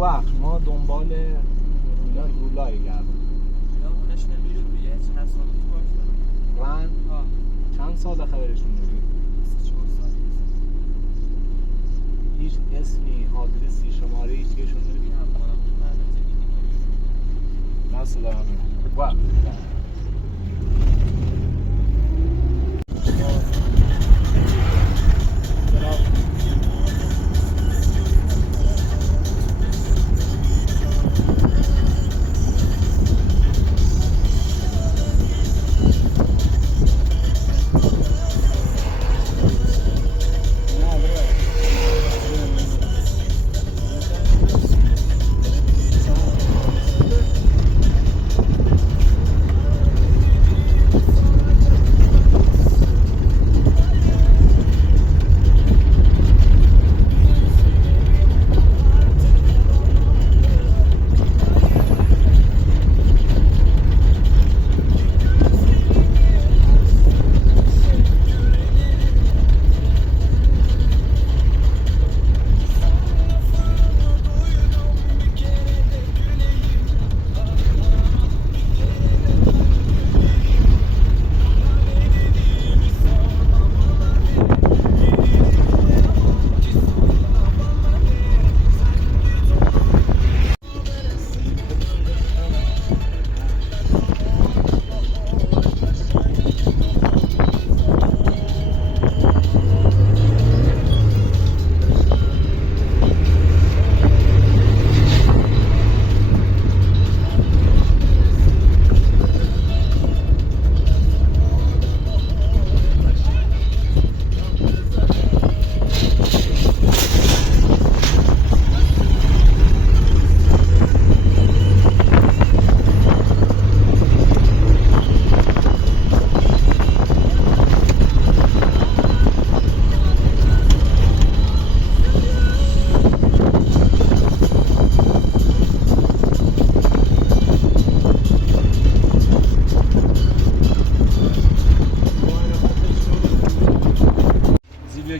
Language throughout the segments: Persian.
وقت ما دنبال رولای گردم اونش نمیره بیه چند سال تو من چند سال خبرشون داری؟ 4 سال هیچ اسمی، آدرسی، شماره هیچیشون داری؟ نه مثلا وقت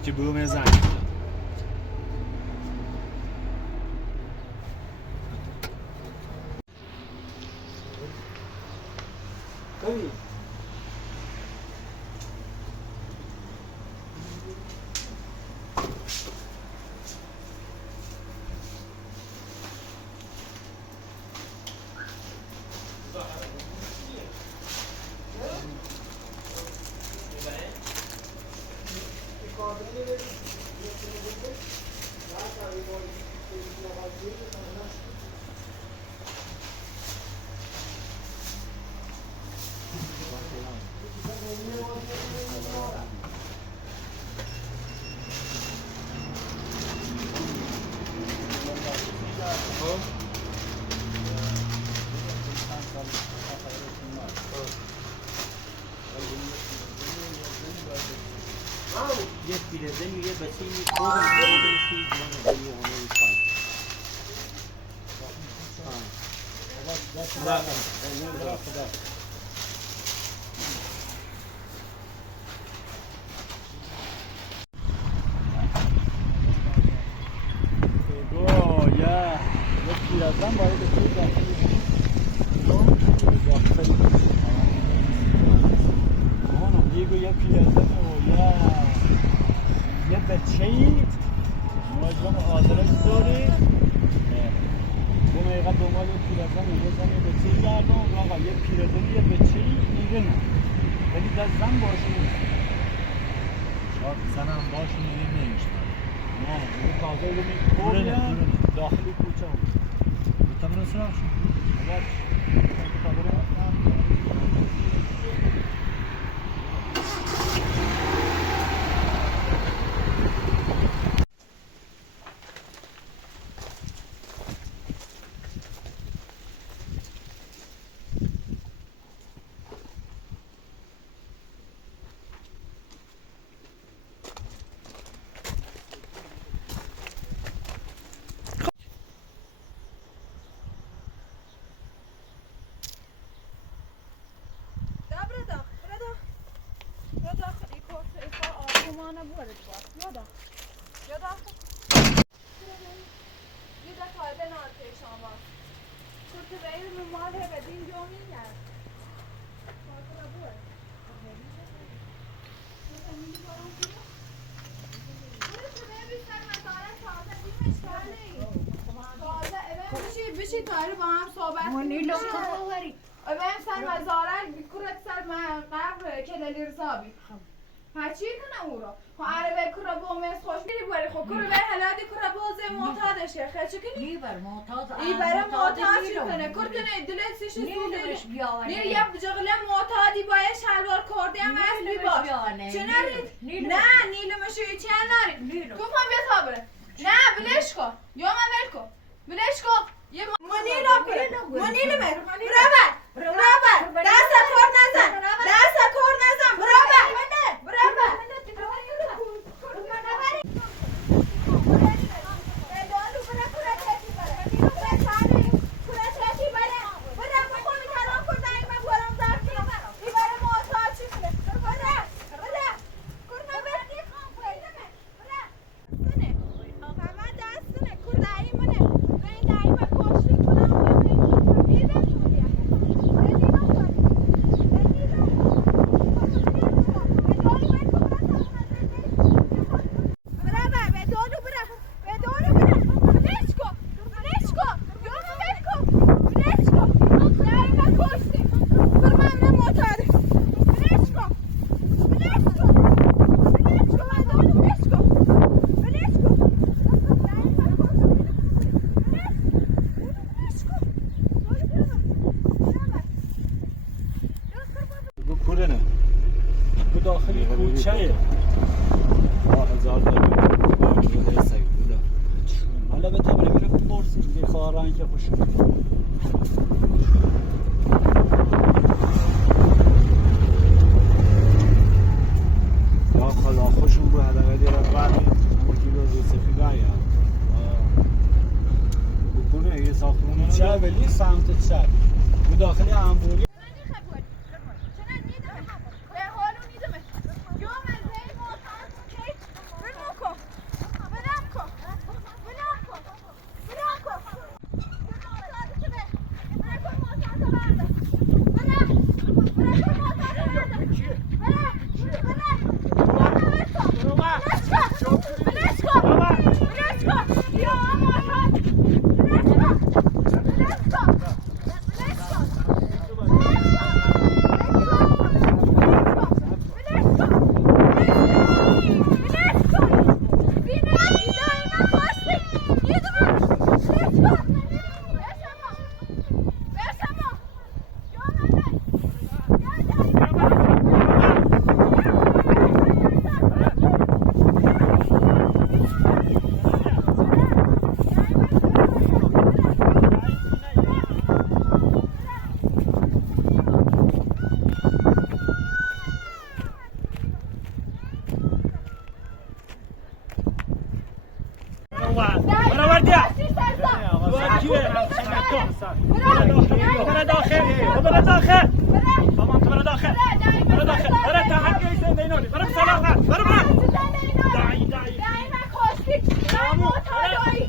که برو میزن ببین یه پیرزن یه بچه یه کورم برسی جوانه خدا یه پیرزن باید بسید یه پیرزن و یه بچه‌ای ماجرام آدرس داری اون حقیقت دنبال یه پیرزن و یه زن یه بچه‌ای گردم آقا یه پیرزن یه بچه‌ای دیگه نه ولی دست زن باشه نیست شاید زنم باشه نمیشتن نه این تازه رو میکنم داخلی کوچه هم تا برسونم بشی تاری با هم صحبت کنیم. بهم سر وزارت کرد سر من قبل کلالی رسابی. هرچی کنه او را. خو عربه کرا بومس خوش میری باری خو کرا به هلادی کرا بوزه معتادشه. خیلی کنی؟ ایبر معتاد. ایبر معتاد چی کنه؟ کردنه دلت سیش سوزه. نیر یه بجغله معتادی باید شلوار کرده هم از بی باش. چه نرید؟ نه نیلو مشوی چه نرید؟ گفتم بیا تابره. نه بلش کن. یا من ول کن. بلش کن. یه منیلا کنه. منیلا مر. برابر. دست کار نزن. دست کار نزن. برابر. داخلی کوچه حالا به تبره میره پرسی دیگه خواهران که خوش خلا خوشون بود هدقه دیره بعد همون کیلو روی سفیده یا بکنه یه ساختمونه چه ولی سمت چپ او داخلی انبوری کنی برو سلامت برو دایی من خوشتی من معتادایی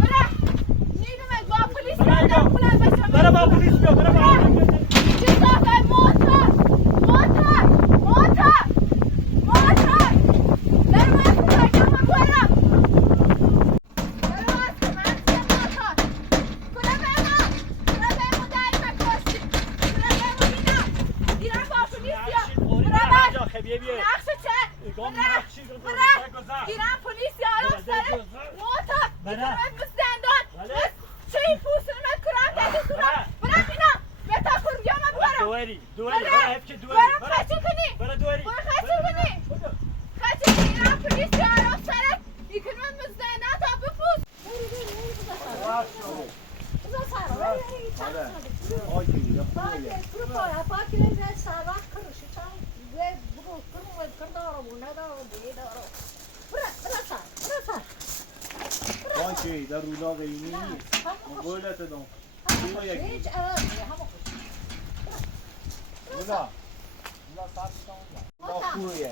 بره نیرومت با پلیس کردم پولم بسیم برو با پلیس بیا برو با چی صافه معتاد برو باز کن من برم برو باز کن من چیه معتاد کنه بمون دایی من خوشتی کنه بمون اینا با پلیس بیا برو باز نقشه چه گیرم پلیس یارم سره معتاد میکنمت به زندان چه این پوسونمت کرم کرده صورت برم اینا بتا کن بیا من برم دوری برم خچه کنی برم خچه کنی گیرم پلیس یارم سره میکنمت به زندان تا بپوس بزا سارا پاکی لیزه سارا کرشی چند برو کردارم و ندارم بیه دارم برا سار باشه در رولا قیمی قولت دم هیچ عوض نیه همه خوش رولا سرش رولا خوبه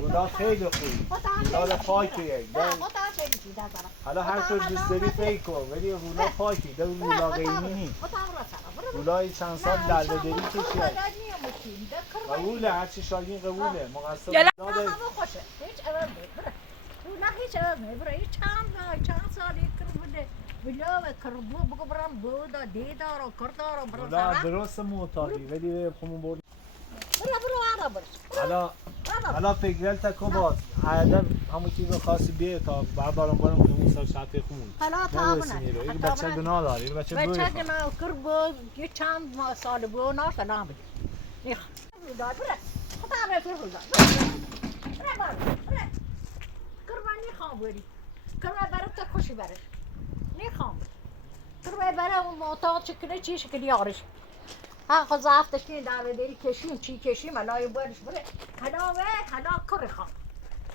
رولا خیلی خوبی رولا پاکه حالا هر طور دوست داری فکر کن ولی رولا پاکی در رولا قیمی نیست رولای چند سال درددری کشید قبوله هرچی شاگین قبوله مقصد همه خوشه هیچ عوض نیه رولا هیچ عوض نیه برای چند سالی کرد بوده بلا کربو بگو برم بودا دیدار و کردار و برم رولا درست معتادی ولی خمون برد برو برش حالا فکرل تکن باز عادم همون چیز خاصی بیه تا بردارم برم که اون سر شرطه خمون حالا تا نرسینی رو این بچه گناه داره این بچه بچه گناه کربو یه چند سال بو نا سلام بگی نیخ رولا بره خطا همه فر رولا بره کربو نیخوام بری کربو برم تا خوشی برش نیخوام کربو برم معتاد شکنه چی شکنی یارش ها زافتش که دعوه داری کشیم چی کشیم الان برش بره حالا کر خواه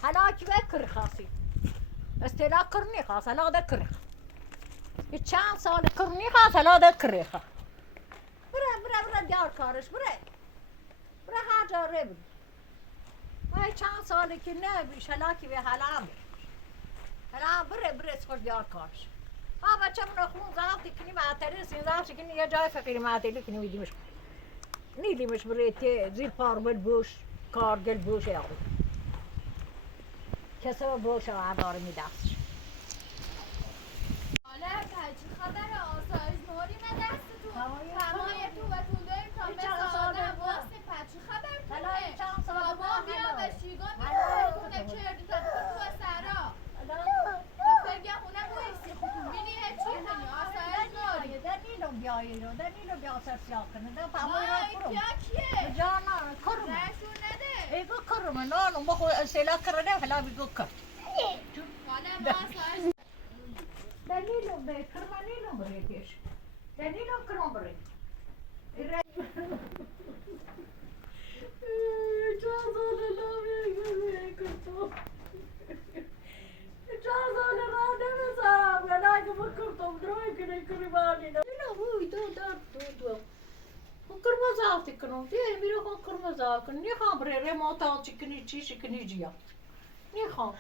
حالا که به کر خواسی استلا کر نیخواست حالا ده کر یه چند سال کر نیخواست حالا ده کر خواه بره دیار کارش بره هر جا ره بگی وای چند ساله که نه بیش حالا که به حالا بره اسکر دیار کارش بچه من خون زافتی کنی معتری سین زافتی کنی یه جای فقیر معتری کنی ویدیمش نیلیمش بره زیر پاربل بوش کارگل بوش یارو کسی با بوش آداره میدستش حالا چی خبره آسایش نوری به دستتون همایتون و تون داریم تا مثل آدم واسه چی خبرتونه بابا بیا و شیگا میکنه کردی تا تو سرا فکر خونه بایستی خوب بینی هیچی کنی آسایش نوری در نیلو بیا سرسیاه کنه در پاموی ما را این کرم پیا کیه؟ جانا کرم رشون نده ایگو کرم نانو بخو استیلا کرده حالا بیگو کر حالا ما آسایش در نیلو به کرم نیلو بره پیش در نیلو کرم بره نیخوام بره معتاد چکنی چی شکنی جیا نیخوام